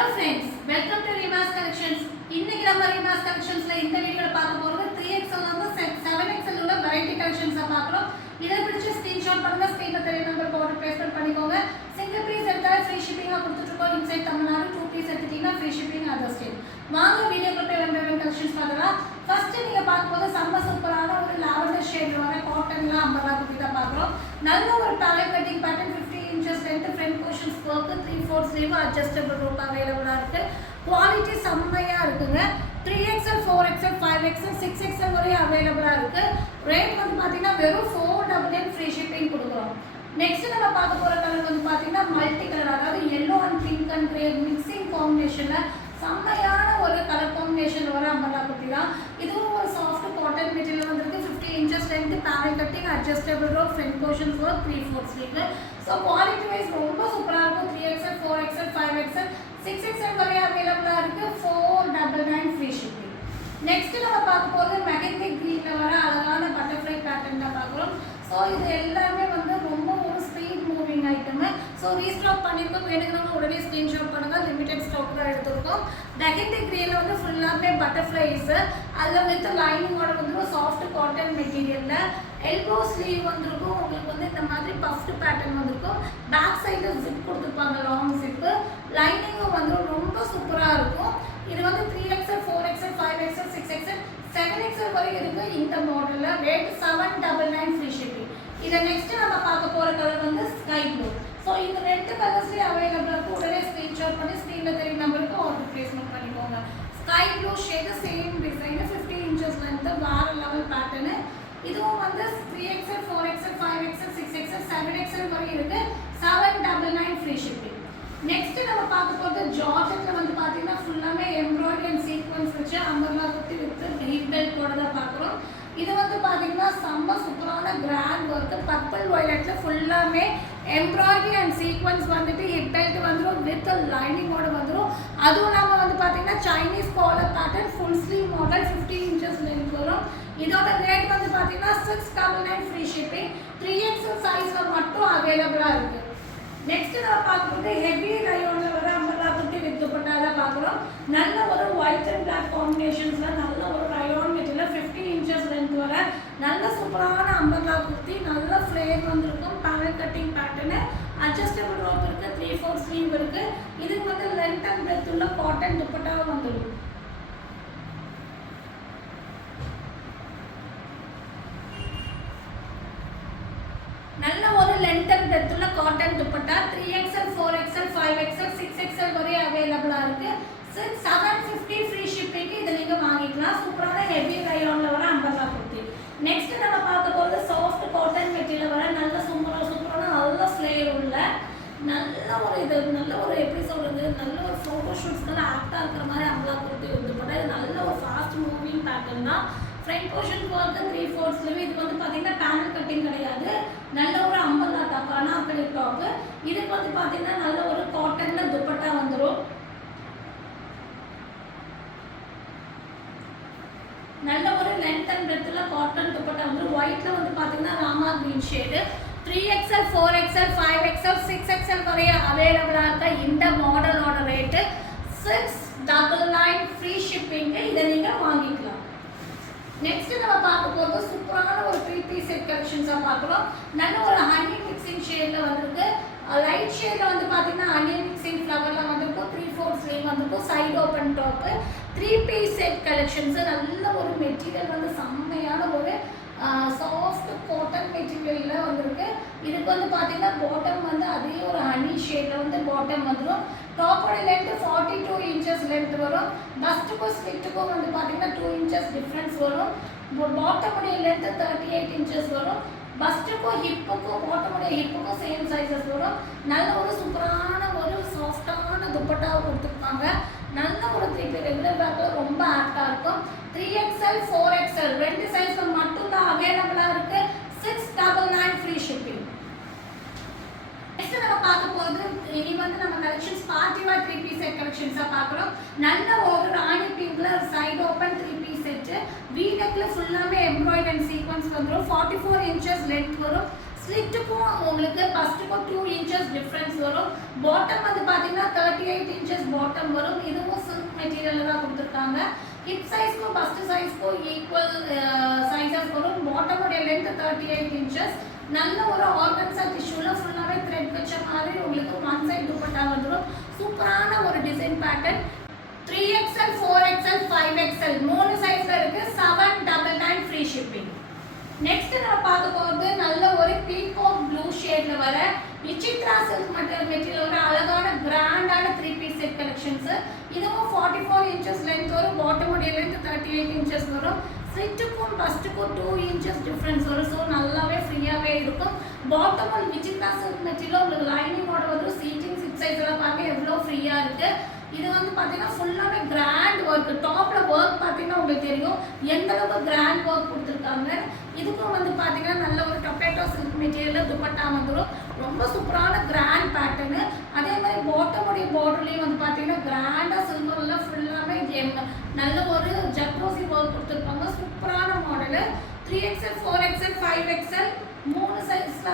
Hello friends, welcome to Reema's Collections. இன்னைக்கு நம்ம Reema's Collectionsல இந்த வீடியோல பார்க்க போறது 3XL ல இருந்து 7XL உள்ள variety collections பார்க்கறோம். இத பிடிச்ச ஸ்கிரீன்ஷாட் பண்ணுங்க, ஸ்கிரீன்ல தெரிய நம்பருக்கு ஆர்டர் பிளேஸ்மென்ட் பண்ணிக்கோங்க. சிங்கிள் பீஸ் எடுத்தா ஃப்ரீ ஷிப்பிங்கா கொடுத்துட்டு இருக்கோம். இன்சைட் தமிழ்நாடு 2 பீஸ் எடுத்தீங்கன்னா ஃப்ரீ ஷிப்பிங் அதர் ஸ்டேட். வாங்க வீடியோக்குள்ள போய் வெவ்வேறு கலெக்ஷன்ஸ் பார்க்கலாம். ஃபர்ஸ்ட் நீங்க பார்க்கும்போது செம்ம சூப்பரான ஒரு லாவெண்டர் ஷேட்ல வர காட்டன்ல அம்பர்லா குர்த்தி தான் பார்க்கறோம். நல்ல ஒரு பேலட் cutting pattern 50 inches length front portions work 3/4 sleeve adjustable rope available இருக்கு. குவாலிட்டி செம்மையா இருக்குங்க. 3XL 4XL 5XL 6XL வரை அவைலபிளா இருக்கு. ரேட் வந்து பாத்தீங்கன்னா வெறும் 499 ஃப்ரீ ஷிப்பிங் கொடுக்குறோம். நெக்ஸ்ட் நம்ம பார்க்க போற கலர் வந்து பாத்தீங்கன்னா மல்டி கலர், அதாவது yellow and pink and grey mixing காம்பினேஷன்ல செம்மையான ஒரு கலர் காம்பினேஷன் வர அம்பர்லா குர்த்தி தான். இதுவும் ஒரு சாஃப்ட் காட்டன் மெட்டீரியல் வந்திருக்கு. 50 inches length panel cutting adjustable rope front portions work 3/4 sleeve. So quality wise ரொம்ப சூப்பரா இருக்கும். 3XL 4XL 5XL 6XL வரை அவைலபிளா இருக்கு. 499 ஃப்ரீ ஷிப்பிங். நெக்ஸ்ட் நம்ம பார்க்க போறது மெஹந்தி கிரீன்ல வர அழகான பட்டர்ஃப்ளை பேட்டர்ன் தான் பார்க்குறோம். ஸோ இது எல்லாமே வந்து ரொம்ப ஒரு speed moving item. So restock பண்ணியிருக்கோம். வேணுங்கிறவங்க உடனே ஸ்க்ரீன்ஷாட் பண்ணுங்க. லிமிடெட் ஸ்டாக் தான் எடுத்துருக்கோம். மெஹந்தி கிரீன்ல வந்து ஃபுல்லாமே பட்டர்ஃப்ளைஸ், அதில் வித் லைனிங்கோட வந்து சாஃப்ட் காட்டன் மெட்டீரியல்ல எல்போ ஸ்லீவ் வந்துருக்கும். உங்களுக்கு வந்து இந்த மாதிரி பஃப்ட் பேட்டர்ன் வந்திருக்கும். பேக் சைடில் ஜிப் கொடுத்துருப்பாங்க, லாங் ஜிப்பு. லைனிங்கும் வந்து ரொம்ப சூப்பராக இருக்கும். இது வந்து 3XL 4XL 5XL 6XL 7XL வரை இருக்கு. இந்த மாடலில் ரேட் 799 ஃப்ரீ ஷிப்பிங். இதை நெக்ஸ்ட் நம்ம பார்க்க போகிற கலர் வந்து ஸ்கை ப்ளூ. ஸோ இந்த ரெண்டு கலர்ஸ்லேயே அவைலபிளாக இருக்கும். உடனே ஸ்க்ரீன்ஷாட் பண்ணி ஸ்க்ரீனில் தெரிய நம்பருக்கு ஆர்டர் பிளேஸ்மெண்ட் பண்ணிக்கோங்க. Sky blue shade, same design, 50 inches length, வேற லெவல் பேட்டர்னு. இதுவும் வந்து 3XL 4XL 5XL 6XL 7XL வரை இருக்கு. 799 ஃப்ரீ ஷிப்பிங். நெக்ஸ்ட் நம்ம பார்க்க போகிறது ஜார்ஜெட்ல வந்து பார்த்தீங்கன்னா ஃபுல்லாமே எம்ப்ராய்டரி அண்ட் சீக்வன்ஸ் வச்சு அம்பர்லா குர்த்தி வித் ஹிப் பெல்ட்டோட தான் பார்க்குறோம். இது வந்து பார்த்தீங்கன்னா செம்ம சூப்பரான கிராண்ட் ஒர்க்கு. பர்பிள் வயலட்ல ஃபுல்லாமே எம்ப்ராய்டரி அண்ட் சீக்வன்ஸ் வந்துட்டு ஹிப் பெல்ட் வந்துடும், வித் லைனிங்கோட வந்துடும். அதுவும் இல்லாமல் வந்து பார்த்தீங்கன்னா Chinese collar pattern, full sleeve model, 50 inches length வரும். இதோட ரேட் வந்து பார்த்தீங்கன்னா 699 ஃப்ரீ ஷிப்பிங். 3XL சைஸில் மட்டும் அவைலபிளாக இருக்குது. நெக்ஸ்ட் நம்ம பார்க்குறது ஹெவி ரயோனில் வர அம்பர்லா குர்த்தி வித் துப்பட்டா தான் பார்க்குறோம். நல்ல ஒரு ஒயிட் அண்ட் பிளாக் காம்பினேஷன்ஸில் நல்ல ஒரு ரயோன் மெட்டீரியல், 50 inches லென்த் வர நல்ல சூப்பரான அம்பர்லா குர்த்தி. நல்ல ஃப்ளேர் வந்திருக்கும். Panel cutting pattern, adjustable rope இருக்குது, 3/4 ஸ்லீவ் இருக்குது. இதுக்கு வந்து லென்த் அண்ட் பிரெத் உள்ள காட்டன் துப்பட்டாவும் வந்துடும். நல்ல ஒரு லென்த் அண்ட் பிரெத் உள்ள cotton dupatta. 3XL 4XL 5XL 6XL வரை அவைலபிளாக இருக்கு. 750 ஃப்ரீ ஷிப்பிங்க்கு இதை நீங்கள் வாங்கிக்கலாம். சூப்பரான ஹெவி ரயோனில் வர அம்பர்லா குர்த்தி. நெக்ஸ்ட் நம்ம பார்க்க போகிறது சாஃப்ட் காட்டன் மெட்டீரியல் வர நல்ல சூப்பரான நல்ல ஃப்ளேர் உள்ள நல்ல ஒரு இது, நல்ல ஒரு எப்படி சொல்கிறது, நல்ல ஒரு ஃபோட்டோ ஷூட்ஸ்க்கெல்லாம் ஆக்டாக இருக்கிற மாதிரி அம்பர்லா குர்த்தி துப்பட்டா. இது நல்ல ஒரு ஃபாஸ்ட் மூவிங் பேட்டர்ன் தான். ஃப்ரண்ட் போர்ஷன் வந்து 3/4 ஸ்லீவ். இது வந்து பார்த்தீங்கன்னா பேனல் கட்டிங் கிடையாது, நல்ல ஒரு அம்பர்லா டாப், அனார்கலி டாப்பு. இதுக்கு வந்து பார்த்தீங்கன்னா நல்ல ஒரு காட்டனில் துப்பட்டா வந்துடும். நல்ல ஒரு லென்த் அண்ட் பிரெத்தில் காட்டன் துப்பட்டா வந்துடும். ஒயிட்டில் வந்து பார்த்தீங்கன்னா Rama green shade. 3XL 4XL 5XL 6XL வரைய அவைலபிளாக இருக்க இந்த மாடலோட ரேட்டு 699 ஃப்ரீ ஷிப்பிங்கு. இதை நீங்கள் வாங்கிக்கலாம். நெக்ஸ்ட் நம்ம பார்க்க போகிறது சூப்பரான ஒரு 3 பீஸ் செட் கலெக்ஷன்ஸாக பார்க்குறோம். நல்ல ஒரு ஹனி மிக்சிங் ஷேடில் வந்திருக்கு. லைட் ஷேடில் வந்து பார்த்தீங்கன்னா ஹனி மிக்சிங் ஃப்ளவரில் வந்திருக்கும். 3/4 ஸ்லீவ் வந்திருக்கும். Side open top. 3 piece set collections. நல்ல ஒரு மெட்டீரியல் வந்து செம்மையான ஒரு சாஃப்ட் காட்டன் மெட்டீரியலில் வந்திருக்கு. இதுக்கு வந்து பார்த்தீங்கன்னா பாட்டம் வந்து அதே ஒரு ஹனி ஷேடில் வந்து பாட்டம் வந்துடும். டாப்போட லென்த்து 42 inches லென்த் வரும். பஸ்ட்டுக்கும் ஸ்லிட்டுக்கும் வந்து பார்த்தீங்கன்னா 2 inches டிஃப்ரென்ஸ் வரும். பாட்டமுடைய லென்த்து 38 inches வரும். பஸ்ட்டுக்கும் ஹிப்புக்கும் பாட்டமுடைய ஹிப்புக்கும் சேம் சைஸஸ் வரும். நல்ல ஒரு சூப்பரான ஒரு சாஃப்டான துப்பட்டாவை கொடுத்துருப்பாங்க. நல்ல ஒரு 3 ரெகுலர் பேக்கில் ரொம்ப ஆக்டாக இருக்கும். 3XL 4XL ரெண்டு சைஸில் மட்டும்தான் அவைலபிளாக இருக்குது. 699 ஃப்ரீ ஷிப்பிங். நெக்ஸ்ட் நம்ம பார்க்க போகிறது இனி வந்து நம்ம கலெக்ஷன்ஸ் பார்ட்டிவா 3 பீஸ் செட் கலெக்ஷன்ஸாக பார்க்குறோம். நல்ல ஒரு ராணி பிங்க்ல சைடு ஓப்பன் 3 பீஸ் செட்டு. வீனெக்ல ஃபுல்லாமே எம்ப்ராய்டரி அண்ட் சீக்வன்ஸ் வந்துடும். 44 inches லென்த் வரும். ஸ்லிட்டுக்கும் உங்களுக்கு ஃபர்ஸ்ட்டுக்கும் 2 inches டிஃப்ரென்ஸ் வரும். பாட்டம் வந்து பார்த்தீங்கன்னா 38 inches பாட்டம் வரும். இதுவும் சில்க் மெட்டீரியலில் தான் கொடுத்துருக்காங்க. ஹிப் சைஸ்க்கும் ஃபர்ஸ்ட் சைஸ்க்கும் ஈக்குவல் சைஸஸ் வரும். பாட்டமுடைய லென்த் 38 inches. நல்ல ஒரு ஆர்கன்சா டிஷ்யூல ஃபுல்லாவே த்ரெட் வச்ச மாதிரி உங்களுக்கு ஒன் சைடு துப்பட்டா வந்துடும். சூப்பரான ஒரு design pattern. 3XL 4XL 5XL 3 சைஸ்ல இருக்கு. 799 ஃப்ரீ ஷிப்பிங். நெக்ஸ்ட் நம்ம பார்க்க போறது நல்ல ஒரு பீகாக் ப்ளூ ஷேட்ல வர விசித்ரா சில்க் மெட்டீரியல் ஒரு அழகான கிராண்டான 3 பீஸ் செட் கலெக்ஷன்ஸ். இதுவும் 44 inches லென்த் வரும். பாட்டம் உடைய லென்த் 38 inches வரும். ஸ்லிட்டுக்கும் பஸ்ட்டுக்கும் 2 inches டிஃப்ரென்ஸ் வரும். ஸோ நல்லாவே ஃப்ரீயாகவே இருக்கும். Bottom and Vichitra silk material உங்களுக்கு லைனிங்கோட வந்து சீட்டிங் சிப் சைஸ் எல்லாம் பாருங்க எவ்வளோ ஃப்ரீயாக இருக்கு. இது வந்து பார்த்தீங்கன்னா ஃபுல்லாகவே கிராண்ட் ஒர்க். டாப்பில் ஒர்க் பார்த்தீங்கன்னா உங்களுக்கு தெரியும் எந்த அளவுக்கு கிராண்ட் ஒர்க் கொடுத்துருக்காங்க. இதுக்கும் வந்து பார்த்தீங்கன்னா நல்ல ஒரு டொமேட்டோ சில்க் மெட்டீரியலில் துப்பட்டா வந்துடும். ரொம்ப சூப்பரான கிராண்ட் பேட்டர்னு. அதே மாதிரி பாட்டமுடைய பார்டர்லேயும் வந்து பார்த்தீங்கன்னா கிராண்டாக சில்வரில் ஃபுல்லாகவே நல்ல ஒரு ஜக்ரோசி ஒர்க் கொடுத்துருப்பாங்க. சூப்பரான மாடலு. 3XL 4XL 5XL 3 சைஸில்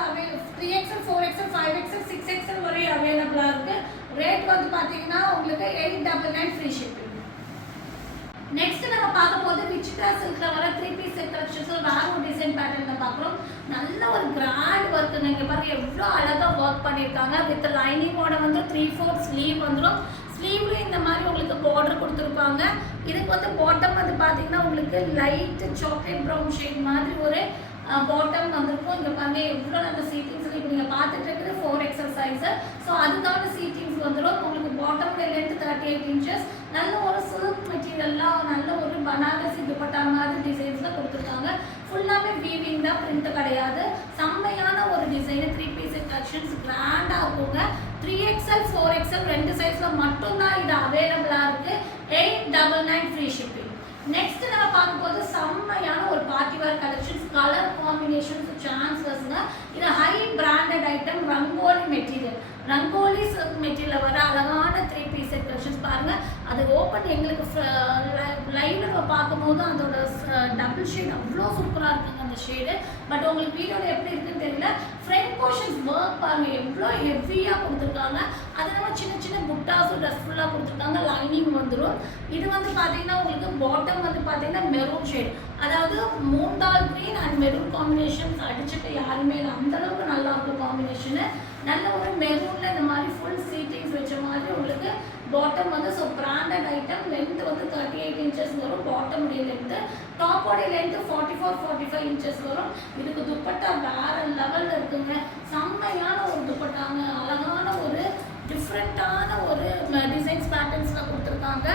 3XL 4XL 5XL 6XL வரை அவைலபிளாக இருக்குது. ரேட் வந்து பார்த்தீங்கன்னா உங்களுக்கு 899 ஃப்ரீ ஷிப்பிங். நெக்ஸ்ட் நம்ம பார்க்க போது விசித்ரா சில்க்ல வர 3 பீஸ் செட் கலெக்ஷன்ஸ் வேற ஒரு டிசைன் பேட்டர்ன்ல பார்க்குறோம். நல்ல ஒரு கிராண்ட் ஒர்க். நீங்க பாருங்க எவ்வளோ அழகா ஒர்க் பண்ணியிருக்காங்க. வித் லைனிங்கோட வந்து 3/4 ஸ்லீவ் வந்துடும். ஸ்லீவ்லேயும் இந்த மாதிரி உங்களுக்கு பார்டர் கொடுத்துருப்பாங்க. இதுக்கு வந்து பாட்டம் வந்து பார்த்தீங்கன்னா உங்களுக்கு லைட் சாக்லேட் ப்ரௌன் ஷேட் மாதிரி ஒரு பாட்டம் வந்திருக்கும். இங்கே பாருங்க எவ்வளோ நல்ல சீட்டிங்ஸ். இப்போ நீங்கள் பார்த்துட்டு இருக்குது 4XL சைஸு. ஸோ அதுக்கான சீட்டிங்ஸ் வந்துடும். உங்களுக்கு பாட்டமுடைய லென்த் 38 inches. நல்ல ஒரு சில்க் மெட்டீரியல்லாம் நல்ல ஒரு பனாரசி துப்பட்டா மாதிரி டிசைன்ஸில் கொடுத்துருக்காங்க. ஃபுல்லாகவே வீவிங் தான், பிரிண்ட் கிடையாது. செம்மையான ஒரு டிசைனு. 3 பீஸ் கலெக்ஷன்ஸ் கிராண்டாக இருக்குங்க. 3XL 4XL 2 சைஸில் மட்டும்தான் இது அவைலபிளாக இருக்குது. 899 ஃப்ரீ ஷிப்பிங். நெக்ஸ்ட் நம்ம பார்க்க போது செம்மையான ஒரு party wear collections. Colour combinations சான்சஸ்ங்க. இது high branded item. Rangoli material. Rangoli silk material வர அழகான 3 பீஸ் செட் கலெக்ஷன்ஸ் பாருங்க. அது ஓப்பன் எங்களுக்கு லைவ்ல நம்ம பார்க்கும்போது அதோட டபுள் ஷேட் அவ்வளோ சூப்பராக இருக்குங்க அந்த ஷேடு. பட் உங்களுக்கு வீடியோவில் எப்படி இருக்குன்னு தெரியல. ஃப்ரண்ட் போர்ஷன்ஸ் ஒர்க் பாருங்க எவ்வளோ ஹெவியாக கொடுத்துருக்காங்க. அது நம்ம சின்ன சின்ன புட்டாஸும் ட்ரெஸ் ஃபுல்லாக கொடுத்துருக்காங்க. லைனிங் வந்துடும். இது வந்து பார்த்தீங்கன்னா உங்களுக்கு பாட்டம் வந்து பார்த்தீங்கன்னா மெரூன் ஷேட். அதாவது மூண்டால் க்ரீன் அண்ட் மெரூன் காம்பினேஷன்ஸ் அடிச்சுட்டு யாருமே இல்லை. அந்தளவுக்கு நல்லா இருக்கும் காம்பினேஷனு. நல்ல ஒரு மெரூனில் இந்த மாதிரி ஃபுல் சீட்டிங்ஸ் வச்ச மாதிரி உங்களுக்கு பாட்டம் வந்து ஸோ பிராண்டட் ஐட்டம். லென்த் வந்து 38 inches வரும். பாட்டமுடைய லென்த்து. டாப்போடைய லென்த்து 44-45 inches வரும். இதுக்கு துப்பட்டா வேற லெவலில் இருக்குங்க. செம்மையான ஒரு துப்பட்டாங்க. அழகான ஒரு டிஃப்ரெண்ட்டான ஒரு டிசைன்ஸ் பேட்டர்ன்ஸில் கொடுத்துருக்காங்க.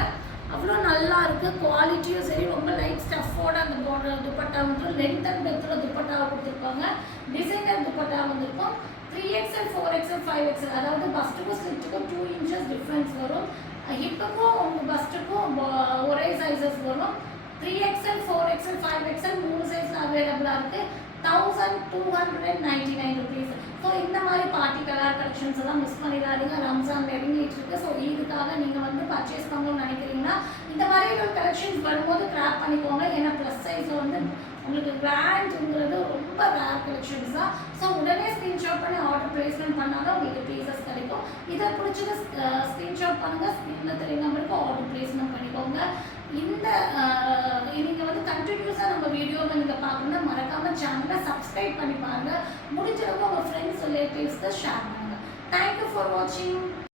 அவ்வளோ நல்லா இருக்குது. குவாலிட்டியும் சரி ரொம்ப லைட் ஸ்டஃபோட அந்த பார்டர் துப்பட்டா வந்து லென்த் அண்ட் டெப்த்தில் துப்பட்டாவை கொடுத்துருப்பாங்க. டிசைனர் துப்பட்டா வந்திருக்கும். 3XL 4XL 5XL அதாவது பஸ்ட்டுக்கும் ஸ்லிட்டுக்கும் 2 inches டிஃப்ரென்ஸ் வரும். ஹிப்புக்கும் உங்கள் பஸ்ட்டுக்கும் ஒரே சைஸஸ் வரும். 3XL 4XL 5XL 3 சைஸில் அவைலபிளாக இருக்குது. 1299 rupees. ஸோ இந்த மாதிரி பார்ட்டி கலர் கலெக்ஷன்ஸ் எல்லாம் மிஸ் பண்ணிடாதீங்க. ரம்ஜான் நெருங்கிட்டு இருக்கு. ஸோ இதுக்காக நீங்கள் வந்து பர்ச்சேஸ் பண்ணணும்னு நினைக்கிறீங்கன்னா இந்த மாதிரி ஒரு கலெக்ஷன்ஸ் வரும்போது கிராப் பண்ணிக்கோங்க. ஏன்னா ப்ளஸ் சைஸ் வந்து உங்களுக்கு கிராண்ட்ங்கிறது ரொம்ப ரேர் கலெக்ஷன்ஸ் தான். ஸோ உடனே ஸ்க்ரீன்ஷாட் பண்ணி ஆர்டர் பிளேஸ்மெண்ட் பண்ணாலும் உங்களுக்கு பீசஸ் கிடைக்கும். இதை பிடிச்சது ஸ்க்ரீன்ஷாட் பண்ணுங்கள். ஸ்க்ரீனில் தெரிய நம்பருக்கு ஆர்டர் பிளேஸ்மெண்ட் பண்ணிக்கோங்க. இந்த நீங்கள் வந்து கண்டினியூஸாக நம்ம வீடியோவை நீங்கள் பார்க்கணுன்னா மறக்காமல் சேனலை சப்ஸ்கிரைப் பண்ணி பாருங்கள். முடிஞ்சளவுக்கு உங்கள் ஃப்ரெண்ட்ஸ் ரிலேட்டிவ்ஸ்க்கு ஷேர் பண்ணுங்கள். தேங்க்யூ ஃபார் வாட்சிங்.